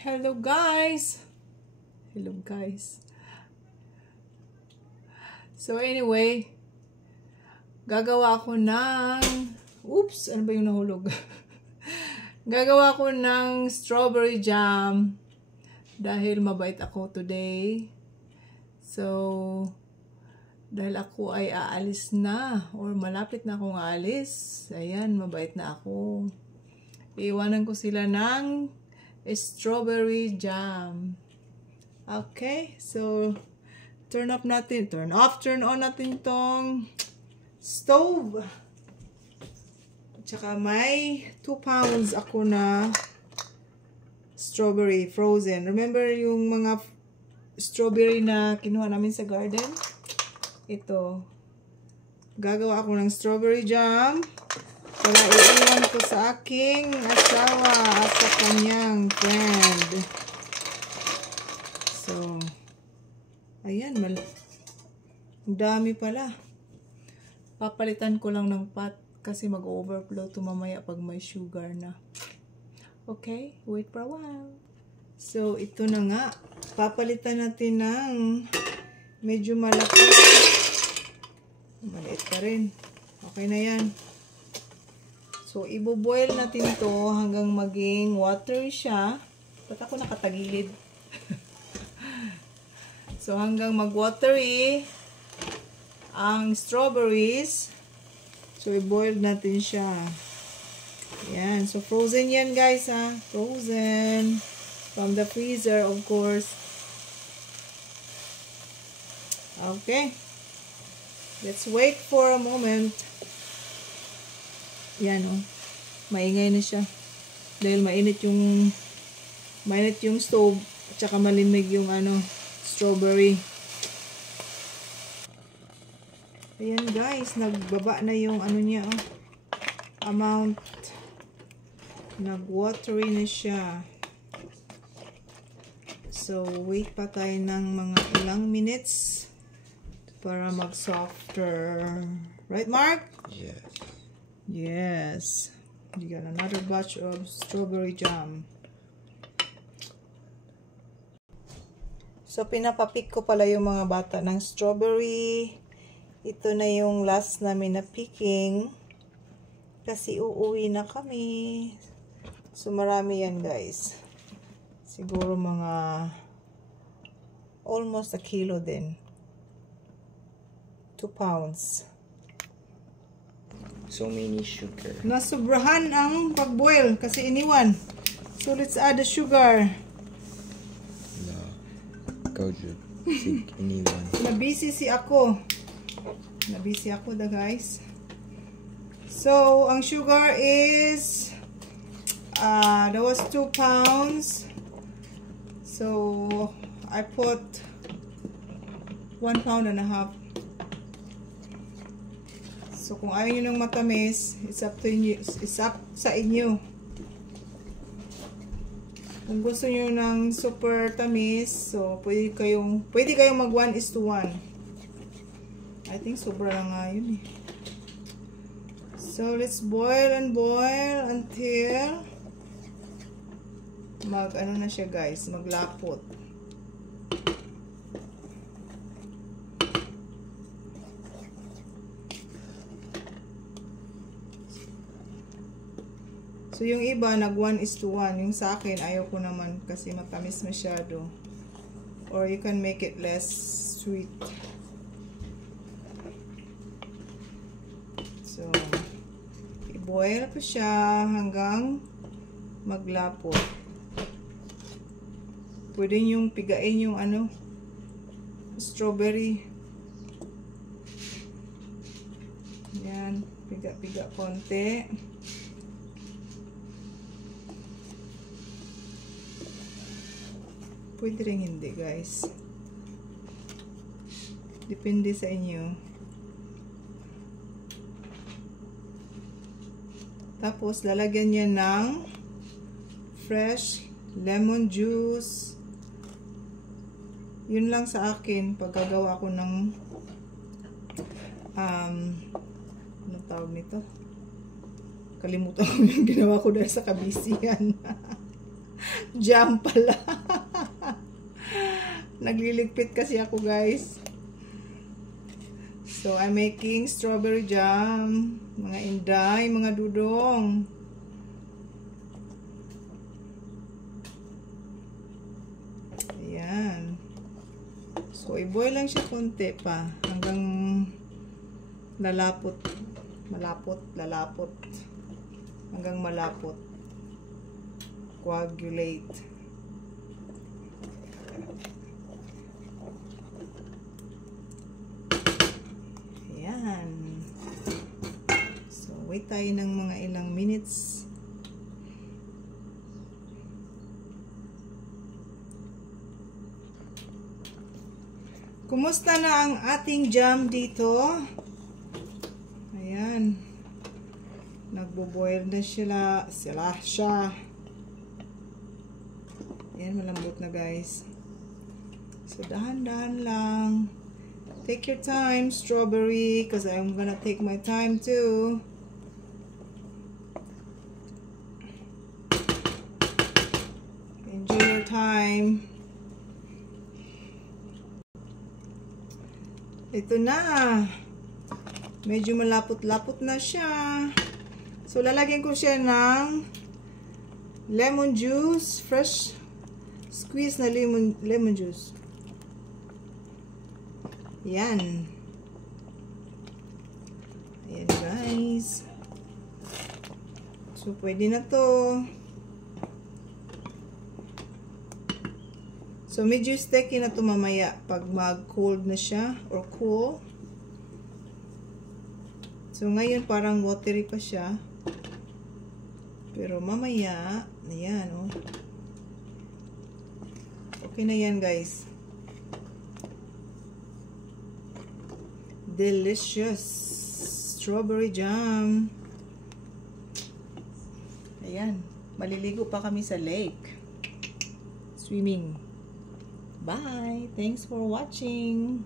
Hello guys! Hello guys. So anyway, gagawa ako ng... Oops! Ano ba yung nahulog? Gagawa ko ng strawberry jam. Dahil mabait ako today. So, dahil ako ay aalis na. Or malapit na akong aalis. Ayan, mabait na ako. Iiwanan ko sila ng strawberry jam. Okay, so turn on natin tong stove. Tsaka may 2 pounds ako na strawberry frozen. Remember yung mga strawberry na kinuha namin sa garden? Ito. Gagawa ako ng strawberry jam para iiwan ko sa aking asawa at sa kanyang friend. So, ayan, ang dami pala. Papalitan ko lang ng pot kasi mag-overflow to mamaya pag may sugar na. Okay, wait for a while. So, ito na nga. Papalitan natin ng medyo malaki. Maliit pa rin. Okay na yan. So, ibo-boil natin to hanggang maging watery siya. Ba't ako nakatagilid? So, hanggang mag-watery ang strawberries. So, i-boil natin siya. Yan. So, frozen yan guys ha. Frozen. From the freezer of course. Okay. Let's wait for a moment. Yan o. Maingay na siya. Dahil mainit yung stove. At saka malimig yung strawberry. Ayan guys. Nagbaba na yung niya o. Amount. Nag-watery na siya. So, wait pa tayo ng mga ilang minutes para mag-softer. Right, Mark? Yes. Yes. You got another batch of strawberry jam. So, pinapapik ko pala yung mga bata ng strawberry. Ito na yung last namin na picking. Kasi uuwi na kami. So, marami yan, guys. Siguro mga almost a kilo din. 2 pounds. So many sugar. Nasubrahan ang pag-boil kasi iniwan. So, let's add the sugar. No. Go Jude. Seek anyone. Nabisi ako guys. So, ang sugar is that was 2 pounds. So, I put 1.5 pounds. So, kung ayaw nyo ng matamis, it's up sa inyo. Kung gusto nyo ng super tamis, so, pwede kayong mag 1:1. I think sobra lang nga yun eh. So, let's boil and boil until na siya guys, maglapot. So, yung iba, nag 1:1. Yung sa akin, ayaw ko naman kasi matamis masyado. Or you can make it less sweet. So, i-boil ko siya hanggang maglapot. Pwede yung pigain yung strawberry. Yan, piga-piga konti. Pwede rin hindi guys. Depende sa inyo. Tapos lalagyan niya ng fresh lemon juice. Yun lang sa akin paggagawa ko ng anong tawag nito? Kalimutan ko yung ginawa ko dahil sa kabisihan. Jam pala. Nagliligpit kasi ako, guys. So, I'm making strawberry jam. Mga inday, mga dudong. Ayan. So, i-boil lang siya konti pa. Hanggang lalapot. Lalapot. Hanggang malapot. Coagulate. Ayan. So, wait tayo ng mga ilang minutes. Kumusta na ang ating jam dito? Ayan. Nagbo-boil na siya. Ayan, malambot na, guys. So, dahan-dahan lang. Take your time, strawberry, because I'm gonna take my time too. Enjoy your time. Ito na. Medyo malapot-lapot na siya. So, lalagyan ko siya ng lemon juice. Fresh squeeze na lemon juice. Yan. Ayan, guys. So, pwede na to. So, medyo sticky na to mamaya pag mag-cold na siya or cool. So, ngayon parang watery pa siya. Pero mamaya, ayan, oh. Okay na yan, guys. Delicious strawberry jam. Ayan. Maliligo pa kami sa lake. Swimming. Bye. Thanks for watching.